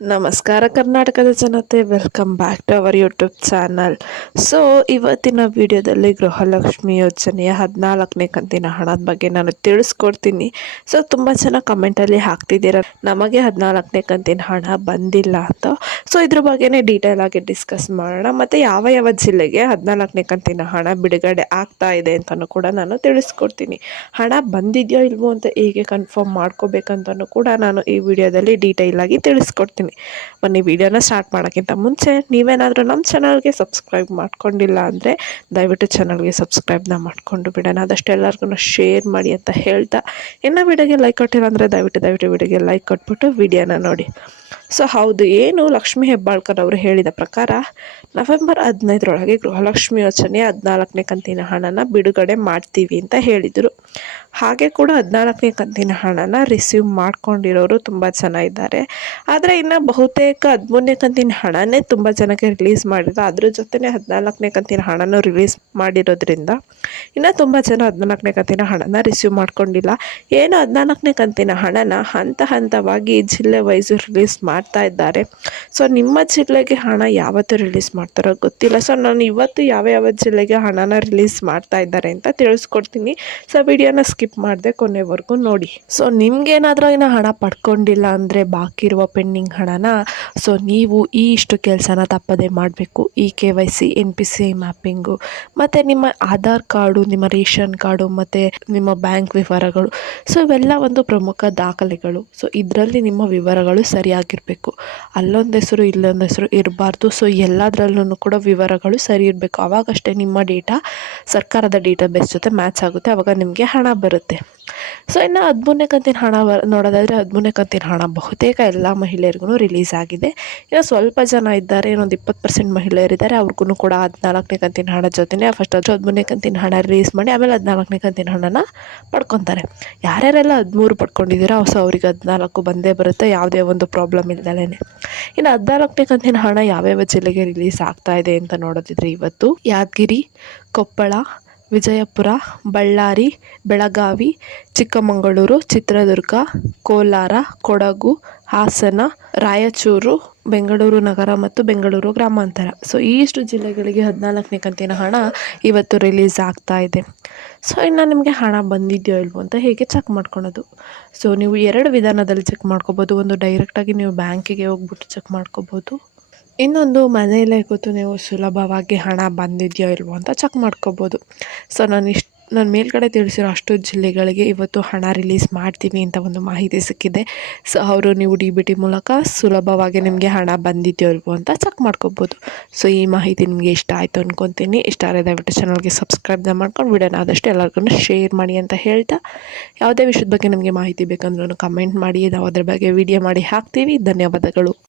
ನಮಸ್ಕಾರ ಕರ್ನಾಟಕದ ಜನತೆ, welcome back to our YouTube channel. So ಇವತ್ತಿನ ವಿಡಿಯೋದಲ್ಲಿ ಗೃಹಲಕ್ಷ್ಮಿ ಯೋಜನೆಯ 14ನೇ ಕಂತಿನ ಹಣದ ಬಗ್ಗೆ ನಾನು ತಿಳಿಸ್ಕೊಡ್ತೀನಿ. ಸೊ ತುಂಬ ಜನ ಕಮೆಂಟಲ್ಲಿ ಹಾಕ್ತಿದ್ದೀರ ನಮಗೆ 14ನೇ ಕಂತಿನ ಹಣ ಬಂದಿಲ್ಲ ಅಂತ. ಸೊ ಇದ್ರ ಬಗ್ಗೆನೇ ಡೀಟೇಲ್ ಆಗಿ ಡಿಸ್ಕಸ್ ಮಾಡೋಣ, ಮತ್ತು ಯಾವ ಯಾವ ಜಿಲ್ಲೆಗೆ 14ನೇ ಕಂತಿನ ಹಣ ಬಿಡುಗಡೆ ಆಗ್ತಾ ಇದೆ ಅಂತಲೂ ಕೂಡ ನಾನು ತಿಳಿಸ್ಕೊಡ್ತೀನಿ. ಹಣ ಬಂದಿದೆಯೋ ಇಲ್ವೋ ಅಂತ ಹೇಗೆ ಕನ್ಫರ್ಮ್ ಮಾಡ್ಕೋಬೇಕಂತಲೂ ಕೂಡ ನಾನು ಈ ವಿಡಿಯೋದಲ್ಲಿ ಡೀಟೇಲ್ ಆಗಿ ತಿಳಿಸ್ಕೊಡ್ತೀನಿ. ಬನ್ನಿ ವಿಡಿಯೋನ ಸ್ಟಾರ್ಟ್ ಮಾಡೋಕ್ಕಿಂತ ಮುಂಚೆ ನೀವೇನಾದರೂ ನಮ್ಮ ಚಾನಲ್ಗೆ ಸಬ್ಸ್ಕ್ರೈಬ್ ಮಾಡ್ಕೊಂಡಿಲ್ಲ ಅಂದರೆ ದಯವಿಟ್ಟು ಚಾನಲ್ಗೆ ಸಬ್ಸ್ಕ್ರೈಬ್ನ ಮಾಡಿಕೊಂಡು ಬಿಡೋಣ. ಆದಷ್ಟು ಎಲ್ಲರಿಗೂ ಶೇರ್ ಮಾಡಿ ಅಂತ ಹೇಳ್ತಾ, ಇನ್ನು ವಿಡಿಯೋಗೆ ಲೈಕ್ ಕೊಟ್ಟಿಲ್ಲ ಅಂದರೆ ದಯವಿಟ್ಟು ವಿಡಿಯೋಗೆ ಲೈಕ್ ಕೊಟ್ಬಿಟ್ಟು ವಿಡಿಯೋನ ನೋಡಿ. ಸೊ ಹೌದು, ಏನು ಲಕ್ಷ್ಮೀ ಹೆಬ್ಬಾಳ್ಕರ್ ಅವರು ಹೇಳಿದ ಪ್ರಕಾರ ನವೆಂಬರ್ 15ರೊಳಗೆ ಗೃಹಲಕ್ಷ್ಮಿ ಯೋಜನೆಯ 14ನೇ ಕಂತಿನ ಹಣನ ಬಿಡುಗಡೆ ಮಾಡ್ತೀವಿ ಅಂತ ಹೇಳಿದರು. ಹಾಗೆ ಕೂಡ 14ನೇ ಕಂತಿನ ಹಣನ ರಿಸೀವ್ ಮಾಡ್ಕೊಂಡಿರೋರು ತುಂಬ ಜನ ಇದ್ದಾರೆ. ಆದರೆ ಇನ್ನು ಬಹುತೇಕ 13ನೇ ಕಂತಿನ ಹಣನೇ ತುಂಬ ಜನಕ್ಕೆ ರಿಲೀಸ್ ಮಾಡಿದ್ರು. ಅದ್ರ ಜೊತೆನೇ 14ನೇ ಕಂತಿನ ಹಣನೂ ರಿಲೀಸ್ ಮಾಡಿರೋದ್ರಿಂದ ಇನ್ನು ತುಂಬ ಜನ 14ನೇ ಕಂತಿನ ಹಣನ ರಿಸೀವ್ ಮಾಡ್ಕೊಂಡಿಲ್ಲ. ಏನು 14ನೇ ಕಂತಿನ ಹಣನ ಹಂತವಾಗಿ ಜಿಲ್ಲೆ ವೈಸು ರಿಲೀಸ್ ಮಾಡ್ತಾ ಇದ್ದಾರೆ. ಸೊ ನಿಮ್ಮ ಜಿಲ್ಲೆಗೆ ಹಣ ಯಾವತ್ತು ರಿಲೀಸ್ ಮಾಡ್ತಾರೋ ಗೊತ್ತಿಲ್ಲ. ಸೊ ನಾನು ಇವತ್ತು ಯಾವ ಜಿಲ್ಲೆಗೆ ಹಣನ ರಿಲೀಸ್ ಮಾಡ್ತಾ ಇದ್ದಾರೆ ಅಂತ ತಿಳಿಸ್ಕೊಡ್ತೀನಿ. ಸೊ ವಿಡಿಯೋನ ಸ್ಕಿಪ್ ಮಾಡದೆ ಕೊನೆವರೆಗೂ ನೋಡಿ. ಸೊ ನಿಮ್ಗೇನಾದರೂ ಇನ್ನು ಹಣ ಪಡ್ಕೊಂಡಿಲ್ಲ ಅಂದರೆ ಬಾಕಿ ಇರುವ ಪೆಂಡಿಂಗ್ ಹಣನ ಸೊ ನೀವು ಇಷ್ಟು ಕೆಲಸನ ತಪ್ಪದೇ ಮಾಡಬೇಕು. ಈ KYC, NPCI ಮ್ಯಾಪಿಂಗು, ಮತ್ತು ನಿಮ್ಮ ಆಧಾರ್ ಕಾರ್ಡು, ನಿಮ್ಮ ರೇಷನ್ ಕಾರ್ಡು, ಮತ್ತು ನಿಮ್ಮ ಬ್ಯಾಂಕ್ ವಿವರಗಳು. ಸೊ ಇವೆಲ್ಲ ಒಂದು ಪ್ರಮುಖ ದಾಖಲೆಗಳು. ಸೊ ಇದರಲ್ಲಿ ನಿಮ್ಮ ವಿವರಗಳು ಸರಿಯಾಗಿರಬೇಕು. ಅಲ್ಲೊಂದು ಹೆಸರು ಇಲ್ಲೊಂದು ಹೆಸರು ಇರಬಾರ್ದು. ಸೊ ಎಲ್ಲದರಲ್ಲೂ ಕೂಡ ವಿವರಗಳು ಸರಿ ಇರಬೇಕು. ಆವಾಗಷ್ಟೇ ನಿಮ್ಮ ಡೇಟಾ ಸರ್ಕಾರದ ಡೇಟಾಬೇಸ್ ಜೊತೆ ಮ್ಯಾಚ್ ಆಗುತ್ತೆ. ಆವಾಗ ನಿಮಗೆ ಹಣ ಬರುತ್ತೆ. ಸೊ ಇನ್ನು 13ನೇ ಕಂತಿನ ಹಣ ನೋಡೋದಾದರೆ 13ನೇ ಕಂತಿನ ಹಣ ಬಹುತೇಕ ಎಲ್ಲ ಮಹಿಳೆಯರಿಗೂ ರಿಲೀಸ್ ಆಗಿದೆ. ಇನ್ನು ಸ್ವಲ್ಪ ಜನ ಇದ್ದಾರೆ, ಇನ್ನೊಂದು 20% ಮಹಿಳೆಯರಿದ್ದಾರೆ. ಅವ್ರಿಗೂ ಕೂಡ 14ನೇ ಕಂತಿನ ಹಣ ಜೊತೆನೇ ಫಸ್ಟ್ 13ನೇ ಕಂತಿನ ಹಣ ರಿಲೀಸ್ ಮಾಡಿ ಆಮೇಲೆ 14ನೇ ಕಂತಿನ ಹಣನ ಪಡ್ಕೊತಾರೆ. ಯಾರ್ಯಾರೆಲ್ಲ 13 ಪಡ್ಕೊಂಡಿದ್ದೀರೋ ಸೊ ಅವ್ರಿಗೆ 14 ಬಂದೇ ಬರುತ್ತೆ, ಯಾವುದೇ ಒಂದು ಪ್ರಾಬ್ಲಮ್ ಇಲ್ದಲೇ. ಇನ್ನು 14ನೇ ಕಂತಿನ ಹಣ ಯಾವ್ಯಾವ ಜಿಲ್ಲೆಗೆ ರಿಲೀಸ್ ಆಗ್ತಾ ಇದೆ ಅಂತ ನೋಡೋದಿದ್ರೆ ಇವತ್ತು ಯಾದಗಿರಿ, ಕೊಪ್ಪಳ, ವಿಜಯಪುರ, ಬಳ್ಳಾರಿ, ಬೆಳಗಾವಿ, ಚಿಕ್ಕಮಗಳೂರು, ಚಿತ್ರದುರ್ಗ, ಕೋಲಾರ, ಕೊಡಗು, ಹಾಸನ, ರಾಯಚೂರು, ಬೆಂಗಳೂರು ನಗರ ಮತ್ತು ಬೆಂಗಳೂರು ಗ್ರಾಮಾಂತರ. ಸೊ ಇಷ್ಟು ಜಿಲ್ಲೆಗಳಿಗೆ 14ನೇ ಕಂತಿನ ಹಣ ಇವತ್ತು ರಿಲೀಸ್ ಆಗ್ತಾ ಇದೆ. ಸೊ ಇನ್ನು ನಿಮಗೆ ಹಣ ಬಂದಿದೆಯೋ ಇಲ್ವೋ ಅಂತ ಹೇಗೆ ಚೆಕ್ ಮಾಡ್ಕೊಳೋದು? ಸೊ ನೀವು 2 ವಿಧಾನದಲ್ಲಿ ಚೆಕ್ ಮಾಡ್ಕೋಬೋದು. ಒಂದು ಡೈರೆಕ್ಟಾಗಿ ನೀವು ಬ್ಯಾಂಕಿಗೆ ಹೋಗ್ಬಿಟ್ಟು ಚೆಕ್ ಮಾಡ್ಕೋಬೋದು. ಇನ್ನೊಂದು ಮನೆಯಲ್ಲೇ ಕೂತು ನೀವು ಸುಲಭವಾಗಿ ಹಣ ಬಂದಿದೆಯೋ ಇಲ್ವೋ ಅಂತ ಚೆಕ್ ಮಾಡ್ಕೋಬೋದು. ಸೊ ನಾನು ಮೇಲ್ಗಡೆ ತಿಳಿಸಿರೋ ಅಷ್ಟು ಜಿಲ್ಲೆಗಳಿಗೆ ಇವತ್ತು ಹಣ ರಿಲೀಸ್ ಮಾಡ್ತೀವಿ ಅಂತ ಒಂದು ಮಾಹಿತಿ ಸಿಕ್ಕಿದೆ. ಸೊ ಅವರು ನೀವು DBT ಮೂಲಕ ಸುಲಭವಾಗಿ ನಿಮಗೆ ಹಣ ಬಂದಿದೆಯೋ ಇಲ್ವೋ ಅಂತ ಚೆಕ್ ಮಾಡ್ಕೋಬೋದು. ಸೊ ಈ ಮಾಹಿತಿ ನಿಮಗೆ ಇಷ್ಟ ಆಯಿತು ಅಂದ್ಕೊತೀನಿ. ಇಷ್ಟ ಆದರೆ ದಯವಿಟ್ಟು ಚಾನಲ್ಗೆ ಸಬ್ಸ್ಕ್ರೈಬ್ನ ಮಾಡ್ಕೊಂಡು ವಿಡಿಯೋನ ಆದಷ್ಟು ಎಲ್ಲರಿಗೂ ಶೇರ್ ಮಾಡಿ ಅಂತ ಹೇಳ್ತಾ, ಯಾವುದೇ ವಿಷಯದ ಬಗ್ಗೆ ನಿಮಗೆ ಮಾಹಿತಿ ಬೇಕಂದ್ರೂ ಕಮೆಂಟ್ ಮಾಡಿ, ನಾವು ಅದ್ರ ಬಗ್ಗೆ ವಿಡಿಯೋ ಮಾಡಿ ಹಾಕ್ತೀವಿ. ಧನ್ಯವಾದಗಳು.